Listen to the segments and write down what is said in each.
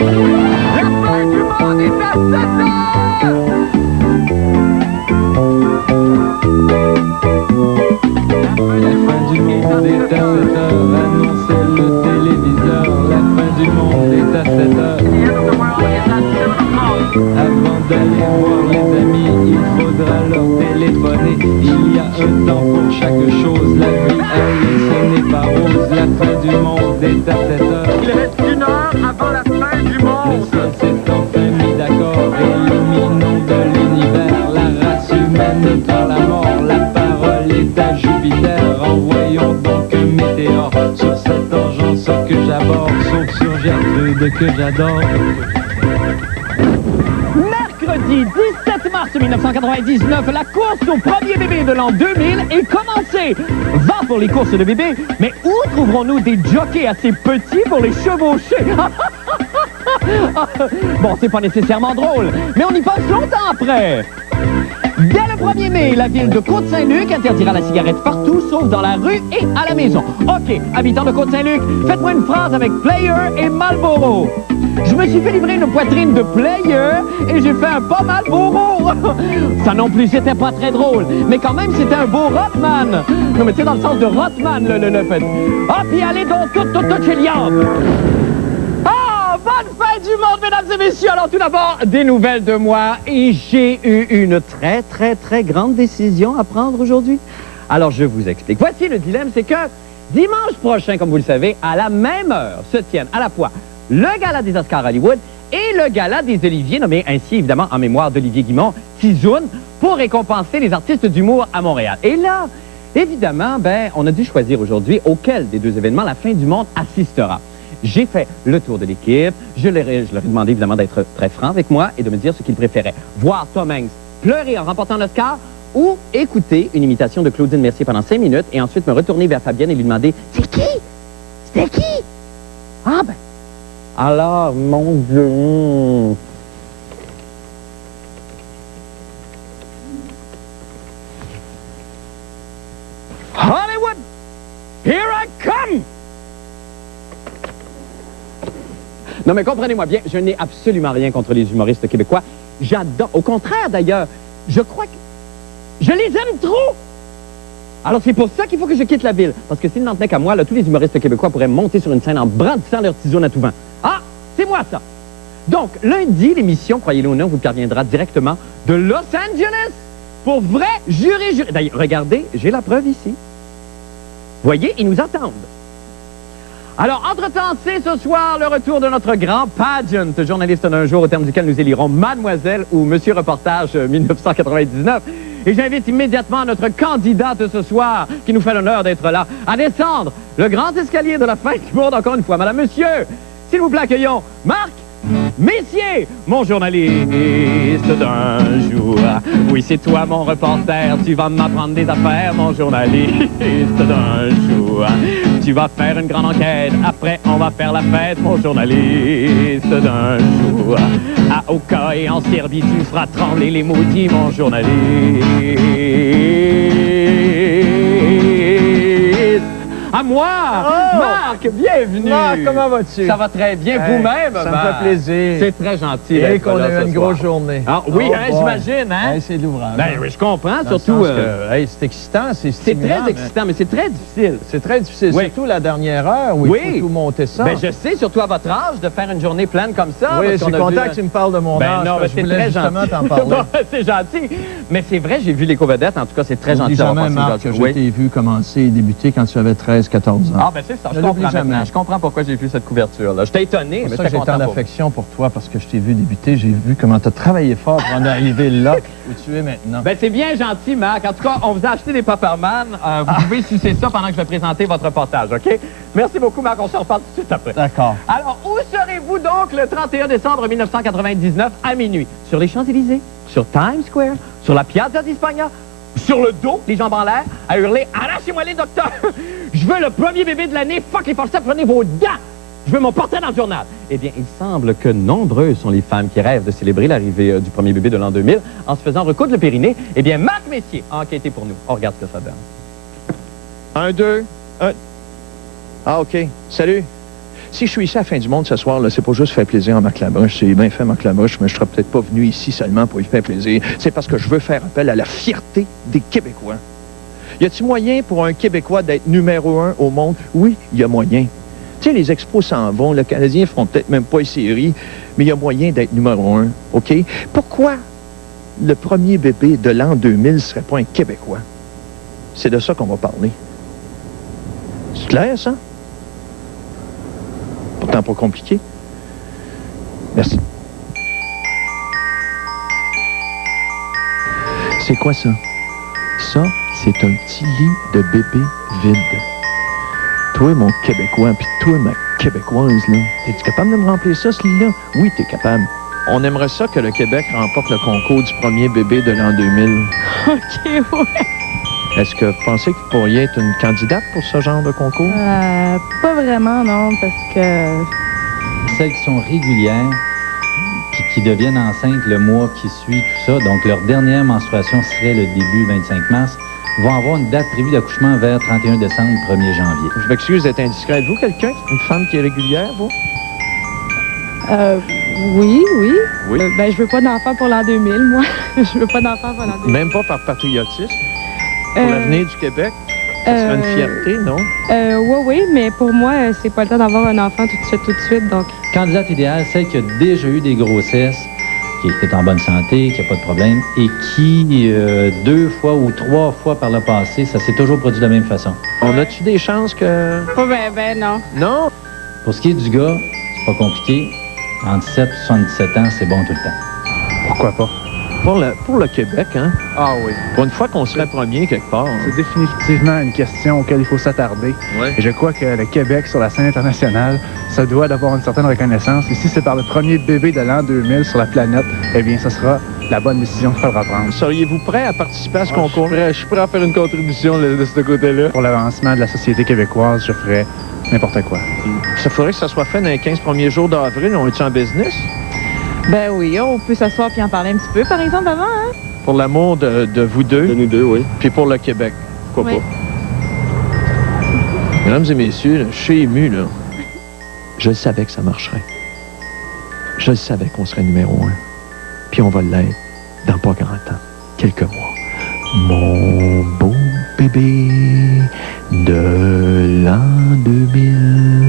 Avant d'aller voir les amis, il faudra leur téléphoner. Il y a un temps pour chaque chose. La vie, elle, ce n'est pas rose. La fin du monde est à 7 heures. Il reste 1 heure avant la fin du Le monde. ciel s'est enfin mis d'accord. Éliminons de l'univers la race humaine par la mort. La parole est à Jupiter. Envoyons donc un météore sur cette engeance que j'aborde, sauf sur Gertrude que j'adore. Mercredi 17 mars 1999, la course au premier bébé de l'an 2000 est commencée. Va pour les courses de bébés, mais où trouverons-nous des jockeys assez petits pour les chevaucher? Bon, c'est pas nécessairement drôle, mais on y passe longtemps après. Dès le 1er mai, la ville de Côte-Saint-Luc interdira la cigarette partout, sauf dans la rue et à la maison. OK, habitants de Côte-Saint-Luc, faites-moi une phrase avec Player et Marlboro. Je me suis fait livrer une poitrine de Player et j'ai fait un pas Marlboro. Ça non plus, c'était pas très drôle, mais quand même, c'était un beau Rothman. Non, mais c'est dans le sens de Rothman, le fait. Ah, puis allez donc, tout chez Liam. Bonne fête du monde, mesdames et messieurs! Alors, tout d'abord, des nouvelles de moi. Et j'ai eu une très grande décision à prendre aujourd'hui. Alors, je vous explique. Voici le dilemme, c'est que dimanche prochain, comme vous le savez, à la même heure, se tiennent à la fois le gala des Oscars Hollywood et le gala des Oliviers, nommé ainsi, évidemment, en mémoire d'Olivier Guimond, Tizoun, pour récompenser les artistes d'humour à Montréal. Et là, évidemment, on a dû choisir aujourd'hui auquel des deux événements la fin du monde assistera. J'ai fait le tour de l'équipe. Je leur ai demandé, évidemment, d'être très franc avec moi et de me dire ce qu'ils préféraient. Voir Tom Hanks pleurer en remportant l'Oscar ou écouter une imitation de Claudine Mercier pendant 5 minutes et ensuite me retourner vers Fabienne et lui demander « C'est qui? C'était qui? » Ah ben... Alors, mon Dieu... Hollywood, here I come! Non, mais comprenez-moi bien, je n'ai absolument rien contre les humoristes québécois. J'adore, au contraire d'ailleurs, je crois que je les aime trop. Alors c'est pour ça qu'il faut que je quitte la ville. Parce que s'il n'en tenait qu'à moi, là, tous les humoristes québécois pourraient monter sur une scène en brandissant leur tisoune à tout vent. Ah, c'est moi ça. Donc, lundi, l'émission, croyez-le ou non, vous parviendra directement de Los Angeles. Pour vrai, juré. D'ailleurs, regardez, j'ai la preuve ici. Voyez, ils nous attendent. Alors, entre-temps, c'est ce soir le retour de notre grand pageant, journaliste d'un jour au terme duquel nous élirons Mademoiselle ou Monsieur Reportage 1999. Et j'invite immédiatement notre candidate ce soir, qui nous fait l'honneur d'être là, à descendre le grand escalier de la fin du monde encore une fois. Madame, monsieur, s'il vous plaît, accueillons Marc Messier, mon journaliste d'un jour. Oui, c'est toi, mon reporter, tu vas m'apprendre des affaires, mon journaliste d'un jour. Tu vas faire une grande enquête, après on va faire la fête, mon journaliste d'un jour. À Oka et en Serbie, tu feras trembler les maudits, mon journaliste. À moi! Oh! Marc, bienvenue! Marc, comment vas-tu? Ça va très bien, vous-même? Ça me fait plaisir. C'est très gentil. Et qu'on a eu une grosse journée. Ah, oui, oh, j'imagine, hein? Hey, c'est l'ouvrage. Ben oui, je comprends, surtout... c'est excitant, c'est c'est stimulant. très excitant, mais c'est très difficile. C'est très difficile, oui. Surtout la dernière heure où il faut tout monter ça. Ben je sais, surtout à votre âge, de faire une journée pleine comme ça. Oui, je suis content que tu me parles de mon âge. Non, mais c'est très gentil. T'en parler. C'est gentil. Mais c'est vrai, j'ai vu l'éco-vedette, en tout cas, c'est très gentil. Jamais, Marc, que je t'ai vu commencer et débuter quand tu avais 13-14 ans. Ah, ben c'est ça, je comprends maintenant. Je comprends pourquoi j'ai vu cette couverture-là. J'étais étonné, mais j'ai tant d'affection pour toi parce que je t'ai vu débuter. J'ai vu comment tu as travaillé fort pour en arriver là où tu es maintenant. Ben c'est bien gentil, Marc. En tout cas, on vous a acheté des Popperman. Vous pouvez sucer ça pendant que je vais présenter votre reportage, OK? Merci beaucoup, Marc. On se reparle tout de suite après. D'accord. Alors, où serez-vous donc le 31 décembre 1999 à minuit? Sur les Champs-Élysées? Sur Times Square? Sur la Piazza di Spagna? Sur le dos, les jambes en l'air, à hurler « Arrachez-moi les docteurs! Je veux le premier bébé de l'année! Fuck les forceps, prenez vos dents! Je veux mon portrait dans le journal! » Eh bien, il semble que nombreuses sont les femmes qui rêvent de célébrer l'arrivée du premier bébé de l'an 2000 en se faisant recoudre le périnée. Eh bien, Marc Messier a enquêté pour nous. On regarde ce que ça donne. 1, 2, 1... Ah, OK. Salut. si je suis ici à la fin du monde ce soir, là, c'est pas juste faire plaisir à Marc Labroche. C'est bien fait, Marc Labroche, mais je serais peut-être pas venu ici seulement pour y faire plaisir. C'est parce que je veux faire appel à la fierté des Québécois. Y a-t-il moyen pour un Québécois d'être numéro 1 au monde? Oui, il y a moyen. Tu sais, les expos s'en vont, les Canadiens feront peut-être même pas une série, mais il y a moyen d'être numéro 1, OK? Pourquoi le premier bébé de l'an 2000 ne serait pas un Québécois? C'est de ça qu'on va parler. C'est clair, ça? Pourtant pas compliqué. Merci. C'est quoi ça? Ça, c'est un petit lit de bébé vide. Toi, mon Québécois, puis toi, ma Québécoise, là, es-tu capable de me remplir ça, ce lit-là? Oui, t'es capable. On aimerait ça que le Québec remporte le concours du premier bébé de l'an 2000. OK, ouais. Est-ce que vous pensez que vous pourriez être une candidate pour ce genre de concours? Pas vraiment, non, parce que... Celles qui sont régulières, puis qui deviennent enceintes le mois qui suit, tout ça, donc leur dernière menstruation serait le début 25 mars, vont avoir une date prévue d'accouchement vers 31 décembre, 1er janvier. Je m'excuse d'être indiscret. Êtes-vous quelqu'un, une femme qui est régulière, vous? Oui. Oui? Je veux pas d'enfant pour l'an 2000, moi. Je veux pas d'enfant pour l'an 2000. Même pas par patriotisme? Pour l'avenir du Québec? Ça serait une fierté, non? Oui, mais pour moi, c'est pas le temps d'avoir un enfant tout de suite, donc... Candidate idéale, celle qui a déjà eu des grossesses, qui est en bonne santé, qui n'a pas de problème, et qui, 2 fois ou 3 fois par le passé, ça s'est toujours produit de la même façon. On a-tu des chances que... Pas ben, non. Non? Pour ce qui est du gars, c'est pas compliqué. Entre 17 et 77 ans, c'est bon tout le temps. Pourquoi pas? Pour le Québec, hein? Ah oui. Pour une fois qu'on serait premier quelque part. C'est définitivement une question auquel il faut s'attarder. Ouais. Et je crois que le Québec, sur la scène internationale, ça doit d'avoir une certaine reconnaissance. Et si c'est par le premier bébé de l'an 2000 sur la planète, eh bien, ce sera la bonne décision qu'il faudra prendre. Seriez-vous prêt à participer à ce concours? Je suis prêt à faire une contribution de ce côté-là. Pour l'avancement de la société québécoise, je ferais n'importe quoi. Ça faudrait que ça soit fait dans les 15 premiers jours d'avril. On est en business? Ben oui, on peut s'asseoir puis en parler un petit peu, par exemple, avant, hein? Pour l'amour de vous deux. De nous deux, oui. Puis pour le Québec. Pourquoi Oui. pas? Mesdames et messieurs, là, je suis ému, là. Je le savais que ça marcherait. Je le savais qu'on serait numéro 1. Puis on va l'être dans pas grand temps. Quelques mois. Mon beau bébé de l'an 2000.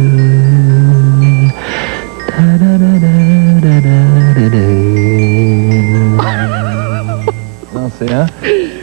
Non,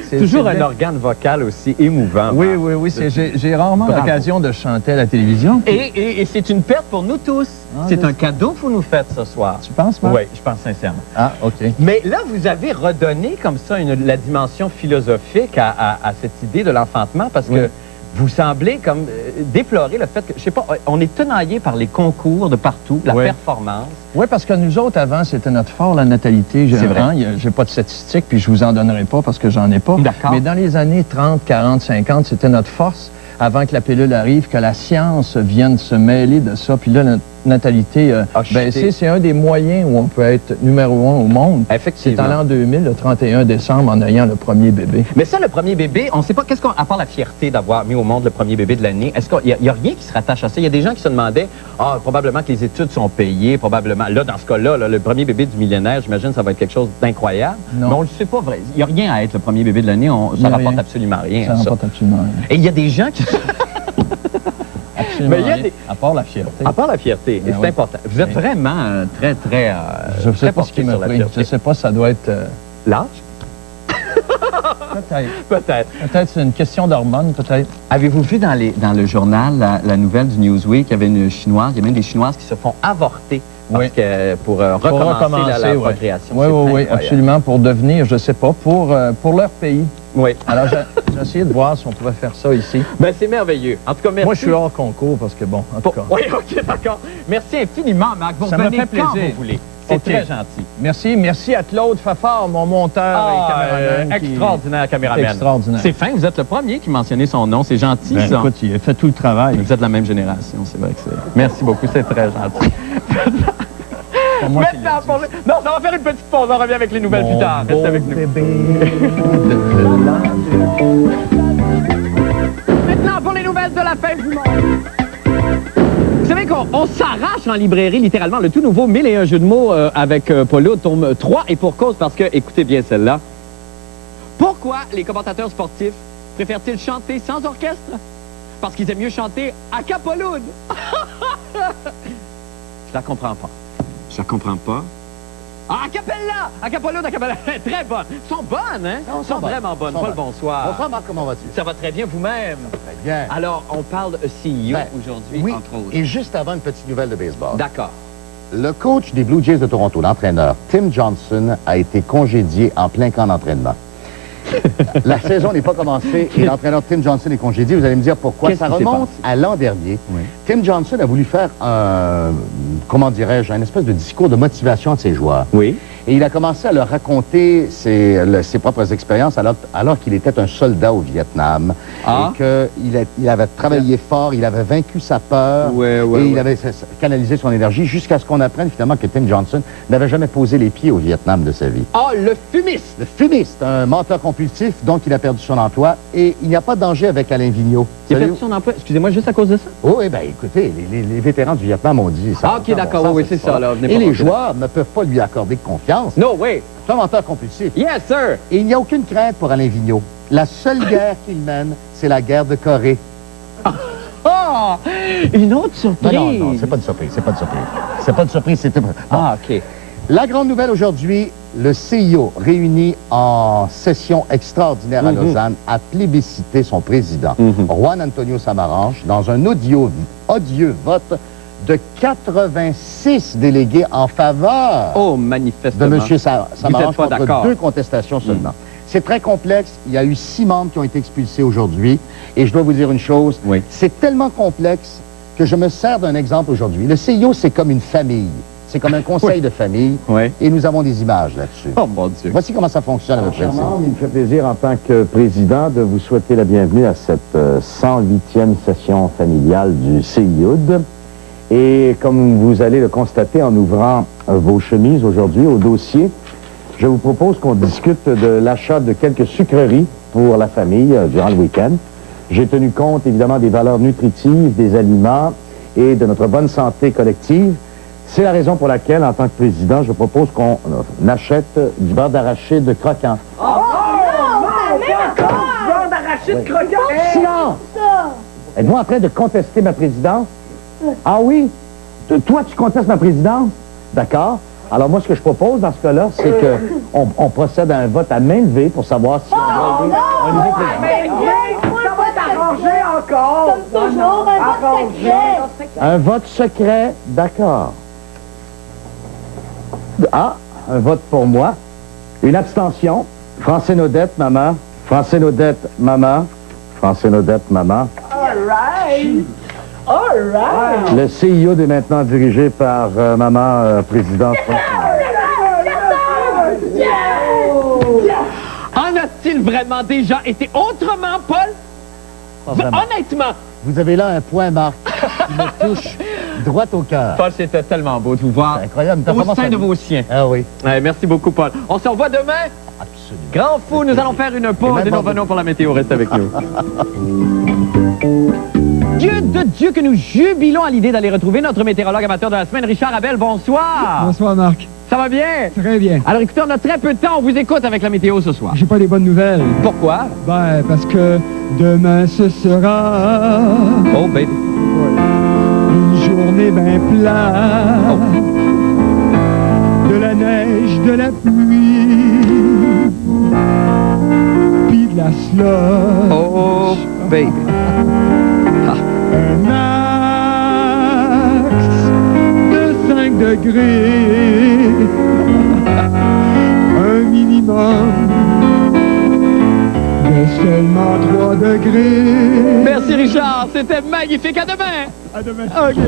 c'est toujours un organe vocal aussi émouvant. Oui. J'ai rarement l'occasion de chanter à la télévision. Et c'est une perte pour nous tous. C'est un cadeau que vous nous faites ce soir. Tu penses, Marc? Oui, je pense sincèrement. Ah, OK. Mais là, vous avez redonné comme ça la dimension philosophique à cette idée de l'enfantement parce que vous semblez comme déplorer le fait que, je sais pas, on est tenaillé par les concours de partout, la performance. Oui, parce que nous autres, avant, c'était notre fort, la natalité. C'est vrai. J'ai pas de statistiques, puis je vous en donnerai pas parce que j'en ai pas. D'accord. Mais dans les années 30, 40, 50, c'était notre force avant que la pilule arrive, que la science vienne se mêler de ça. Puis là, notre natalité baissée, c'est un des moyens où on peut être numéro 1 au monde. Effectivement. C'est en l'an 2000, le 31 décembre, en ayant le premier bébé. Mais ça, le premier bébé, on ne sait pas, à part la fierté d'avoir mis au monde le premier bébé de l'année, est-ce qu'il n'y a rien qui se rattache à ça? Il y a des gens qui se demandaient, probablement que les études sont payées, probablement. Là, dans ce cas-là, le premier bébé du millénaire, j'imagine, ça va être quelque chose d'incroyable. Mais on ne le sait pas vrai. Il n'y a rien à être le premier bébé de l'année, ça rapporte absolument rien. Ça rapporte absolument rien. Et il y a des gens qui... Absolument rien, à part la fierté. À part la fierté, et c'est important. Vous êtes vraiment très je ne sais pas ce qui m'a pris. Je ne sais pas, ça doit être... L'âge? Peut-être. Peut-être c'est une question d'hormones, peut-être. Avez-vous vu dans le journal, la nouvelle du Newsweek, il y avait une Chinoise, il y a même des Chinoises qui se font avorter pour recommencer la procréation. Oui, absolument, pour devenir, je ne sais pas, pour leur pays. Oui. Alors, j'ai essayé de voir si on pouvait faire ça ici. Ben, c'est merveilleux. En tout cas, merci. Moi, je suis hors concours parce que, bon, en tout cas... Oui, OK, d'accord. Merci infiniment, Marc. Vous revenez quand vous voulez. C'est très gentil. Merci. Merci à Claude Fafard, mon monteur et caméraman. Extraordinaire caméraman. Extraordinaire. C'est fin, vous êtes le premier qui mentionnait son nom. C'est gentil, ça. Ça. Écoute, il a fait tout le travail. Vous êtes de la même génération, c'est vrai que c'est... Merci beaucoup, c'est très gentil. Non, ça va faire une petite pause. On revient avec les nouvelles plus tard. Restez avec nous. Maintenant, pour les nouvelles de la fin du monde. Vous savez savez qu'on s'arrache en librairie, littéralement, le tout nouveau 1001 jeux de mots avec Paulo, tome 3, et pour cause, parce que, écoutez bien celle-là. Pourquoi les commentateurs sportifs préfèrent-ils chanter sans orchestre? Parce qu'ils aiment mieux chanter à capoloune. Je la comprends pas. Je la comprends pas. Ah, a cappella! A capoloune, a cappella. Très bonne. Elles sont bonnes, hein? Elles sont vraiment bonnes. Paul, bonsoir. Bonsoir, Marc, comment vas-tu? Ça va très bien vous-même. Très bien. Alors, on parle de CEO aujourd'hui, oui, entre autres. Et juste avant, une petite nouvelle de baseball. D'accord. Le coach des Blue Jays de Toronto, l'entraîneur Tim Johnson, a été congédié en plein camp d'entraînement. La saison n'est pas commencée et l'entraîneur Tim Johnson est congédié. Vous allez me dire pourquoi. Ça remonte à l'an dernier. Oui. Tim Johnson a voulu faire un, comment dirais-je, un espèce de discours de motivation de ses joueurs. Oui. Et il a commencé à leur raconter ses propres expériences alors qu'il était un soldat au Vietnam. Ah. Et qu'il avait travaillé fort, il avait vaincu sa peur. Il avait canalisé son énergie jusqu'à ce qu'on apprenne finalement que Tim Johnson n'avait jamais posé les pieds au Vietnam de sa vie. Ah, le fumiste! Le fumiste, un menteur compulsif, donc il a perdu son emploi. Et il n'y a pas de danger avec Alain Vigneault. Il a perdu son emploi, excusez-moi, juste à cause de ça? Oui, bien écoutez, les vétérans du Vietnam ont dit ça. Ah, OK, d'accord, oui, c'est ça. Là, et les joueurs ne peuvent pas lui accorder confiance. No way! C'est un menteur compulsif. Yes, sir! Et il n'y a aucune crainte pour Alain Vigneault. La seule guerre qu'il mène, c'est la guerre de Corée. Ah! Une autre surprise! Non, c'est pas de surprise, c'est pas de surprise. C'est pas de surprise, c'était... Bon. Ah, OK. La grande nouvelle aujourd'hui, le CIO, réuni en session extraordinaire à Lausanne, a plébiscité son président, Juan Antonio Samaranch, dans un odieux vote de 86 délégués en faveur de M. Samaranch contre 2 contestations seulement. C'est très complexe. Il y a eu 6 membres qui ont été expulsés aujourd'hui. Et je dois vous dire une chose, c'est tellement complexe que je me sers d'un exemple aujourd'hui. Le CIO, c'est comme une famille. C'est comme un conseil de famille. Et nous avons des images là-dessus. Oh, mon Dieu. Voici comment ça fonctionne à votre principe. Il me fait plaisir en tant que président de vous souhaiter la bienvenue à cette 108e session familiale du CIUD. Et comme vous allez le constater en ouvrant vos chemises aujourd'hui au dossier, je vous propose qu'on discute de l'achat de quelques sucreries pour la famille durant le week-end. J'ai tenu compte évidemment des valeurs nutritives, des aliments et de notre bonne santé collective. C'est la raison pour laquelle, en tant que président, je propose qu'on achète du beurre d'arachide croquant. Oh, non, même encore! Du beurre d'arachide croquant! Silence! Êtes-vous en train de contester ma présidence? Ah oui? Toi, tu contestes ma présidence? D'accord. Alors moi, ce que je propose dans ce cas-là, c'est qu'on procède à un vote à main levée pour savoir si on doit aider un nouveau président. Ça va t'arranger encore! Comme toujours, un vote secret! Un vote secret, d'accord. Ah, un vote pour moi. Une abstention. Francine Odette, maman. Francine Odette, maman. Francine Odette, maman. All right! All right! Le CIO est maintenant dirigé par maman présidente. En a-t-il vraiment déjà été autrement, Paul? Honnêtement! Vous avez là un point, Marc, qui me touche droit au cœur. Paul, c'était tellement beau de vous voir. C'est incroyable. Au sein de vos siens. Ah oui. Merci beaucoup, Paul. On se revoit demain. Absolument. Grand fou, nous allons faire une pause et nous revenons pour la météo. Reste avec nous. Dieu de Dieu que nous jubilons à l'idée d'aller retrouver notre météorologue amateur de la semaine, Richard Abel. Bonsoir. Bonsoir, Marc. Ça va bien? Très bien. Alors écoutez, on a très peu de temps. On vous écoute avec la météo ce soir. J'ai pas des bonnes nouvelles. Pourquoi? Ben, parce que demain ce sera... Oh, baby. Une journée bien plate. De la neige, de la pluie. Puis de la slush. Oh, baby. Un max de 5 degrés, un minimum de seulement 3 degrés. Merci Richard, c'était magnifique. À demain. À demain. OK.